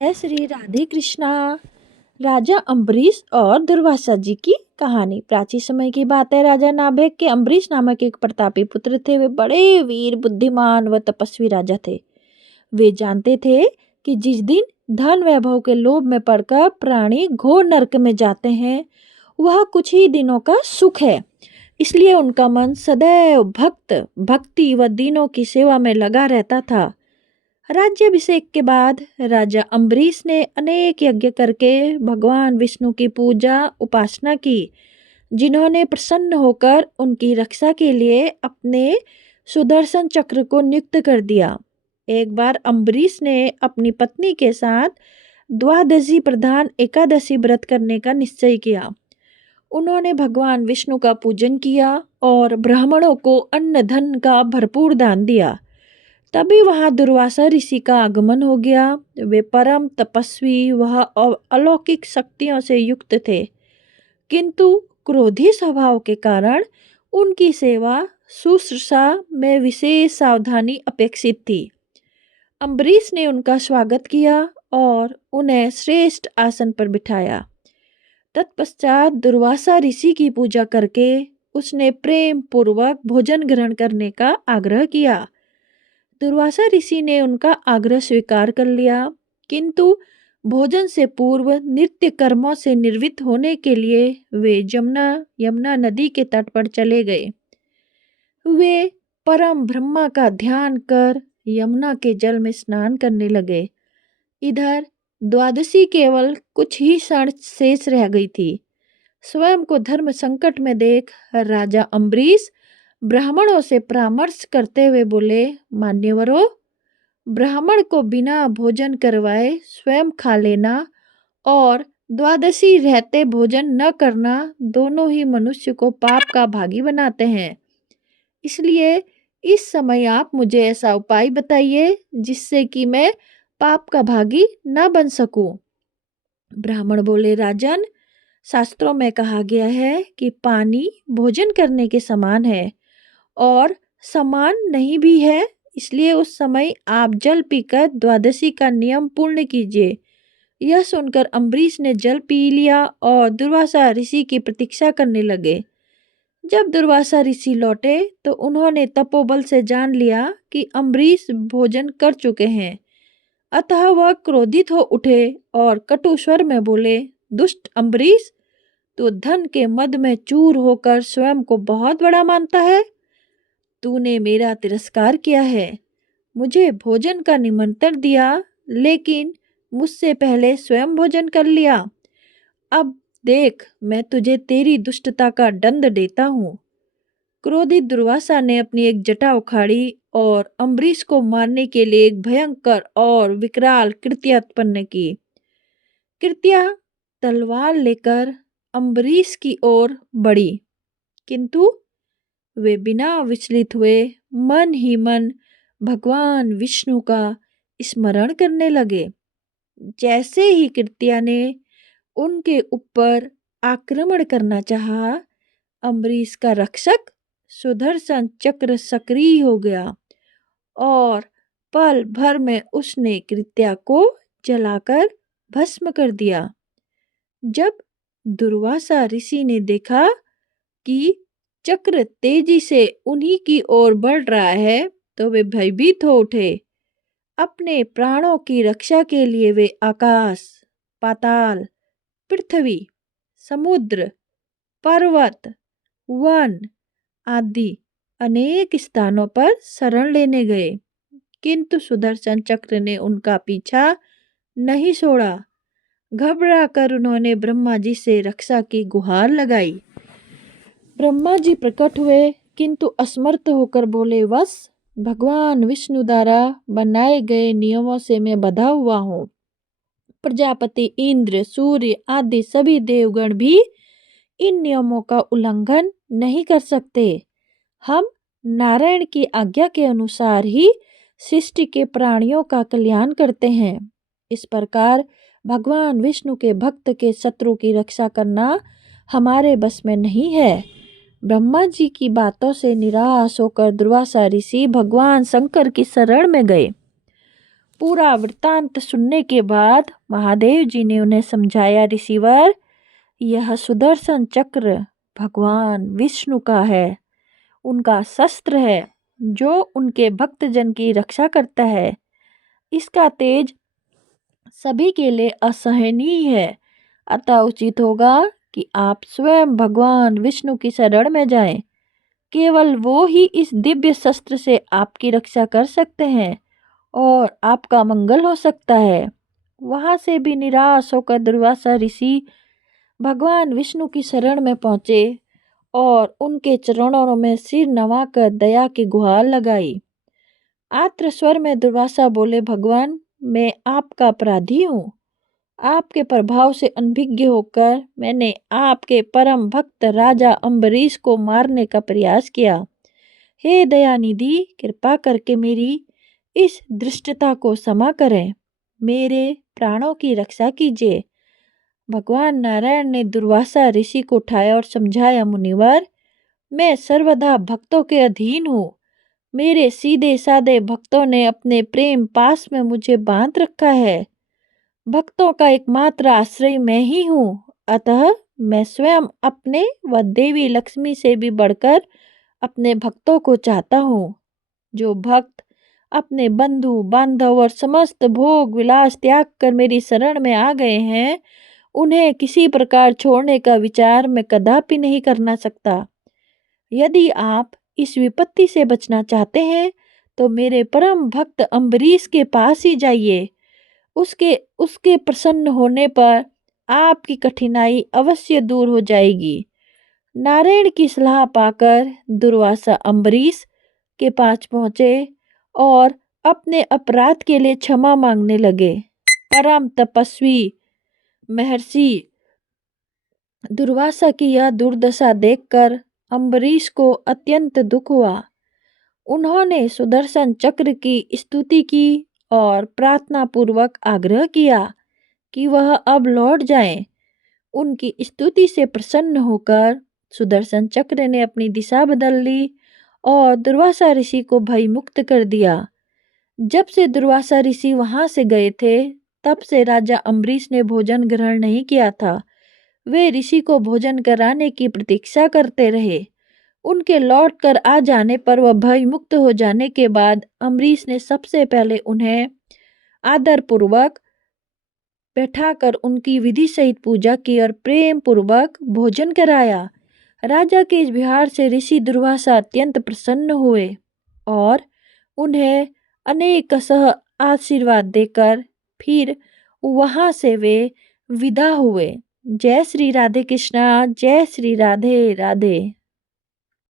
जय श्री राधे कृष्णा। राजा अम्बरीश और दुर्वासा जी की कहानी प्राचीन समय की बात है। राजा नाभिक के अम्बरीश नामक एक प्रतापी पुत्र थे। वे बड़े वीर, बुद्धिमान व तपस्वी राजा थे। वे जानते थे कि जिस दिन धन वैभव के लोभ में पड़कर प्राणी घोर नरक में जाते हैं, वह कुछ ही दिनों का सुख है। इसलिए उनका मन सदैव भक्ति व दीनों की सेवा में लगा रहता था। राज्याभिषेक के बाद राजा अम्बरीश ने अनेक यज्ञ करके भगवान विष्णु की पूजा उपासना की, जिन्होंने प्रसन्न होकर उनकी रक्षा के लिए अपने सुदर्शन चक्र को नियुक्त कर दिया। एक बार अम्बरीश ने अपनी पत्नी के साथ द्वादशी प्रधान एकादशी व्रत करने का निश्चय किया। उन्होंने भगवान विष्णु का पूजन किया और ब्राह्मणों को अन्न धन का भरपूर दान दिया। तभी वहां दुर्वासा ऋषि का आगमन हो गया। वे परम तपस्वी वह अलौकिक शक्तियों से युक्त थे, किंतु क्रोधी स्वभाव के कारण उनकी सेवा शुश्रूषा में विशेष सावधानी अपेक्षित थी। अम्बरीश ने उनका स्वागत किया और उन्हें श्रेष्ठ आसन पर बिठाया। तत्पश्चात दुर्वासा ऋषि की पूजा करके उसने प्रेम पूर्वक भोजन ग्रहण करने का आग्रह किया। दुर्वासा ऋषि ने उनका आग्रह स्वीकार कर लिया, किंतु भोजन से पूर्व नित्य कर्मों से निर्वृत्त होने के लिए वे यमुना नदी के तट पर चले गए। वे परम ब्रह्मा का ध्यान कर यमुना के जल में स्नान करने लगे। इधर द्वादशी केवल कुछ ही क्षण शेष रह गई थी। स्वयं को धर्म संकट में देख राजा अम्बरीश ब्राह्मणों से परामर्श करते हुए बोले, मान्यवरों, ब्राह्मण को बिना भोजन करवाए स्वयं खा लेना और द्वादशी रहते भोजन न करना दोनों ही मनुष्य को पाप का भागी बनाते हैं। इसलिए इस समय आप मुझे ऐसा उपाय बताइए जिससे कि मैं पाप का भागी न बन सकूं। ब्राह्मण बोले, राजन, शास्त्रों में कहा गया है कि पानी भोजन करने के समान है और समान नहीं भी है, इसलिए उस समय आप जल पीकर द्वादशी का नियम पूर्ण कीजिए। यह सुनकर अम्बरीश ने जल पी लिया और दुर्वासा ऋषि की प्रतीक्षा करने लगे। जब दुर्वासा ऋषि लौटे तो उन्होंने तपोबल से जान लिया कि अम्बरीश भोजन कर चुके हैं। अतः वह क्रोधित हो उठे और कटु स्वर में बोले, दुष्ट अम्बरीश, तू धन के मद में चूर होकर स्वयं को बहुत बड़ा मानता है। तूने मेरा तिरस्कार किया है, मुझे भोजन का निमंत्रण दिया, लेकिन मुझसे पहले स्वयं भोजन कर लिया। अब देख, मैं तुझे तेरी दुष्टता का दंड देता हूँ। क्रोधित दुर्वासा ने अपनी एक जटा उखाड़ी और अम्बरीश को मारने के लिए एक भयंकर और विकराल कृत्या उत्पन्न की। कृत्या तलवार लेकर अम्बरीश की ओर बढ़ी, किंतु वे बिना विचलित हुए मन ही मन भगवान विष्णु का स्मरण करने लगे। जैसे ही कृत्या ने उनके ऊपर आक्रमण करना चाहा, अम्बरीश का रक्षक सुदर्शन चक्र सक्रिय हो गया और पल भर में उसने कृत्या को जलाकर भस्म कर दिया। जब दुर्वासा ऋषि ने देखा कि चक्र तेजी से उन्हीं की ओर बढ़ रहा है, तो वे भयभीत हो उठे। अपने प्राणों की रक्षा के लिए वे आकाश, पाताल, पृथ्वी, समुद्र, पर्वत, वन आदि अनेक स्थानों पर शरण लेने गए, किंतु सुदर्शन चक्र ने उनका पीछा नहीं छोड़ा। घबरा कर उन्होंने ब्रह्मा जी से रक्षा की गुहार लगाई। ब्रह्मा जी प्रकट हुए, किंतु असमर्थ होकर बोले, वश भगवान विष्णु द्वारा बनाए गए नियमों से मैं बंधा हुआ हूँ। प्रजापति इंद्र, सूर्य आदि सभी देवगण भी इन नियमों का उल्लंघन नहीं कर सकते। हम नारायण की आज्ञा के अनुसार ही सृष्टि के प्राणियों का कल्याण करते हैं। इस प्रकार भगवान विष्णु के भक्त के शत्रु की रक्षा करना हमारे बस में नहीं है। ब्रह्मा जी की बातों से निराश होकर दुर्वासा ऋषि भगवान शंकर की शरण में गए। पूरा वृत्तांत सुनने के बाद महादेव जी ने उन्हें समझाया, ऋषिवर, यह सुदर्शन चक्र भगवान विष्णु का है, उनका शस्त्र है जो उनके भक्तजन की रक्षा करता है। इसका तेज सभी के लिए असहनीय है, अतः उचित होगा कि आप स्वयं भगवान विष्णु की शरण में जाएं। केवल वो ही इस दिव्य शस्त्र से आपकी रक्षा कर सकते हैं और आपका मंगल हो सकता है। वहां से भी निराश होकर दुर्वासा ऋषि भगवान विष्णु की शरण में पहुंचे और उनके चरणों में सिर नवाकर दया की गुहार लगाई। आर्द्र स्वर में दुर्वासा बोले, भगवान, मैं आपका अपराधी हूँ। आपके प्रभाव से अनभिज्ञ होकर मैंने आपके परम भक्त राजा अम्बरीश को मारने का प्रयास किया। हे दयानिधि, कृपा करके मेरी इस दृष्टता को क्षमा करें, मेरे प्राणों की रक्षा कीजिए। भगवान नारायण ने दुर्वासा ऋषि को उठाया और समझाया, मुनिवर, मैं सर्वदा भक्तों के अधीन हूँ। मेरे सीधे साधे भक्तों ने अपने प्रेम पास में मुझे बांध रखा है। भक्तों का एकमात्र आश्रय मैं ही हूँ, अतः मैं स्वयं अपने व देवी लक्ष्मी से भी बढ़कर अपने भक्तों को चाहता हूँ। जो भक्त अपने बंधु बांधव और समस्त भोग विलास त्याग कर मेरी शरण में आ गए हैं, उन्हें किसी प्रकार छोड़ने का विचार मैं कदापि नहीं करना सकता। यदि आप इस विपत्ति से बचना चाहते हैं तो मेरे परम भक्त अम्बरीश के पास ही जाइए। उसके उसके प्रसन्न होने पर आपकी कठिनाई अवश्य दूर हो जाएगी। नारायण की सलाह पाकर दुर्वासा अम्बरीश के पास पहुँचे और अपने अपराध के लिए क्षमा मांगने लगे। परम तपस्वी महर्षि दुर्वासा की यह दुर्दशा देखकर अम्बरीश को अत्यंत दुख हुआ। उन्होंने सुदर्शन चक्र की स्तुति की और प्रार्थना पूर्वक आग्रह किया कि वह अब लौट जाएं। उनकी स्तुति से प्रसन्न होकर सुदर्शन चक्र ने अपनी दिशा बदल ली और दुर्वासा ऋषि को भयमुक्त कर दिया। जब से दुर्वासा ऋषि वहां से गए थे, तब से राजा अम्बरीश ने भोजन ग्रहण नहीं किया था। वे ऋषि को भोजन कराने की प्रतीक्षा करते रहे। उनके लौटकर आ जाने पर वह भय मुक्त हो जाने के बाद अम्बरीश ने सबसे पहले उन्हें आदर पूर्वक बैठाकर उनकी विधि सहित पूजा की और प्रेम पूर्वक भोजन कराया। राजा के इस व्यवहार से ऋषि दुर्वासा अत्यंत प्रसन्न हुए और उन्हें अनेक सह आशीर्वाद देकर फिर वहां से वे विदा हुए। जय श्री राधे कृष्णा, जय श्री राधे राधे।